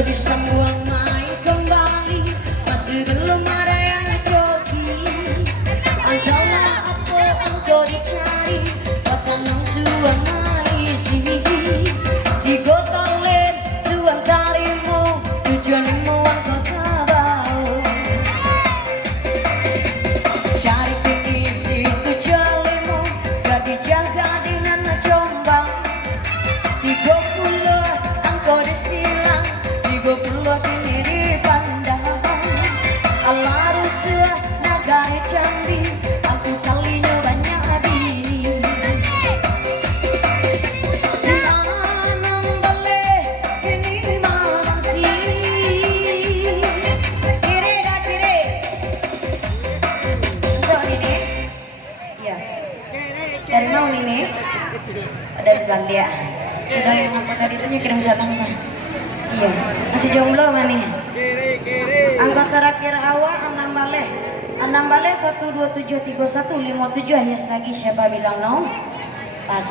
disambung main kembali, masih belum ada yang joki. Entahlah apa engkau dicari, tanam tuan mai sini. Jika tolen tuan tarimu, tujuanmu engkau tahu. Cari pikir situ jalimu, gak dijaga dengan combang. 30 engkau disilang, 30 kini dipandang. Allah rusuh negara Jambi, aku kalinya banyak bini. Si anam boleh kini mamati. Kiri dah kiri. Untuk Nini? Iya. Dari mau Nini? Dari Selandia. Udah yang apa tadi itu kirim sana kan? Iya. Masih jomblo mana nih? Angka terakhir awak 6 balik. 6 balik 1273157 hias lagi siapa bilang no? Pas.